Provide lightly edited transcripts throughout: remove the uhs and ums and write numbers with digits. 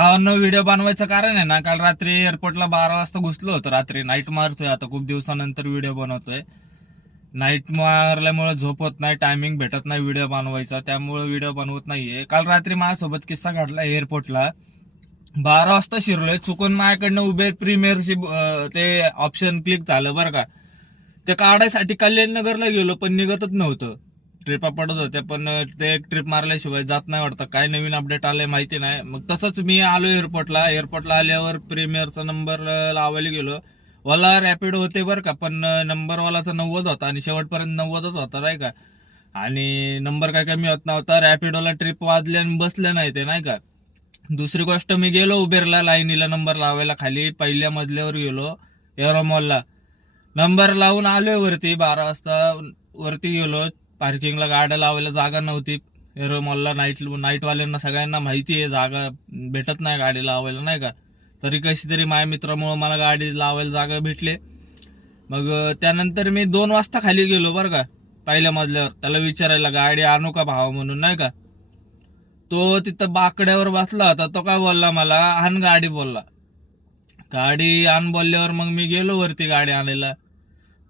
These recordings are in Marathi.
भावांनो, व्हिडिओ बनवायचं कारण आहे ना, काल रात्री एअरपोर्टला 12 वाजता घुसलो होतो. रात्री नाईट मारतोय, आता खूप दिवसानंतर व्हिडिओ बनवतोय. नाईट मारल्यामुळे झोप होत नाही, टायमिंग भेटत नाही व्हिडिओ बनवायचा, त्यामुळे व्हिडिओ बनवत नाहीये. काल रात्री माझ्यासोबत किस्सा घडला. एअरपोर्टला 12 वाजता शिरलोय, चुकून माझ्याकडनं उबेर प्रीमियरची ते ऑप्शन क्लिक झालं बरं का. ते काढायसाठी कल्याण नगरला गेलो, पण निघतच नव्हतं. ट्रिपा पडत होत्या, पण ते एक ट्रिप मारल्याशिवाय जात नाही वाटतं. काय नवीन अपडेट आलंय माहिती नाही. मग तसंच मी आलो एअरपोर्टला आल्यावर प्रीमियरचा नंबर लावायला गेलो. वाला रॅपिड होते बरं का, पण नंबरवालाचा 90 होता आणि शेवटपर्यंत 90च होता नाही का. आणि नंबर काय कमी होत नव्हता. रॅपिडोला ट्रिप वाजले आणि बसले नाही ते नाही का. दुसरी गोष्ट, मी गेलो उबेरला लाईनीला नंबर लावायला, खाली पहिल्या मजल्यावर गेलो एरोमॉलला. नंबर लावून आलोय वरती 12 वाजता. वरती गेलो, पार्किंगला गाड्या लावायला जागा नव्हती. एरोमॉलला नाईटवाल्यांना सगळ्यांना माहिती आहे जागा भेटत नाही गाडी लावायला नाही का. तरी कशी तरी माझ्या मित्रामुळे मला गाडी लावायला जागा भेटली. मग त्यानंतर मी 2 वाजता खाली गेलो बरं का, पहिल्या मजल्यावर. त्याला विचारायला गाडी आणू का भावा म्हणून नाही का. तो तिथं बाकड्यावर बसला होता. तो काय बोलला मला, आण गाडी बोलला. गाडी आण बोलल्यावर मग मी गेलो वरती गाडी आणायला.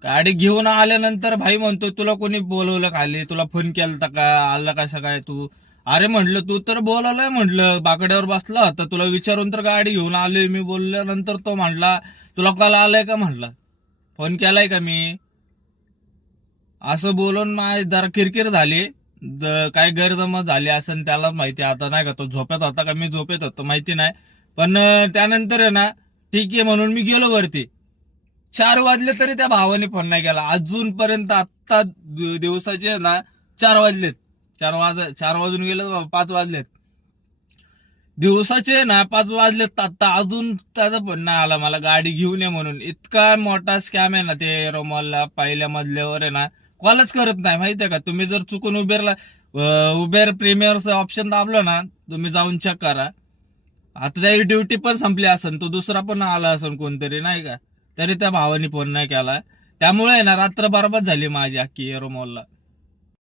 गाडी घेऊन आल्यानंतर भाई म्हणतो, तुला कोणी बोलवलं खाली, तुला फोन केलता का, आला कसा काय तू. अरे म्हटलं, तू तर बोलावलंय म्हटलं, बाकड्यावर बसला होता, तुला विचारून तर गाडी घेऊन आलोय मी. बोलल्यानंतर तो म्हणला, तुला कॉल आलाय का म्हटला, फोन केलाय का मी. असं बोलून माझी जरा किरकिर झाली. काय गैरजमत झाली असं त्याला माहिती. आता नाही का तो झोपेत होता का मी झोपेत होतो माहिती नाही. पण त्यानंतर आहे ना, ठीक आहे म्हणून मी गेलो वरती. 4 वाजले तरी त्या भावाने फोन नाही केला अजूनपर्यंत. आत्ता दिवसाचे ना 4 वाजलेत. 4 वाजून गेले, 5 वाजलेत दिवसाचे ना, 5 वाजलेत आता. अजून त्याचा फोन नाही आला मला गाडी घेऊन ये म्हणून. इतका मोठा स्कॅम आहे ना ते एरोमॉलला. पहिल्या मजल्यावर आहे ना, कॉलच करत नाही माहितीये का. तुम्ही जर चुकून उबेर प्रीमियरचं ऑप्शन दाबलं ना, तुम्ही जाऊन चेक करा. आता त्याची ड्युटी पण संपली असेल, तो दुसरा पण आला असेल कोणतरी नाही का. तरी त्या भावानी फोन नाही केला. त्यामुळे ना रात्र बरबाद झाली माझी अख्खी एरोमॉलला.